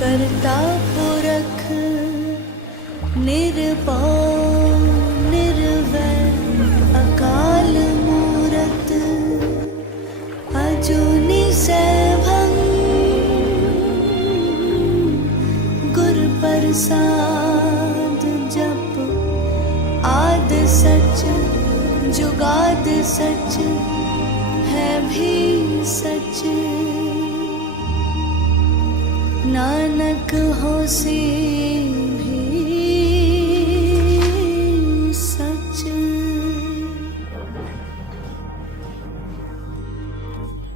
करता पुरख निर्भय निर्वैर अकाल मूरत अजूनी सैभं गुर प्रसाद जप आद सच जुगाद सच है भी सच नानक होसी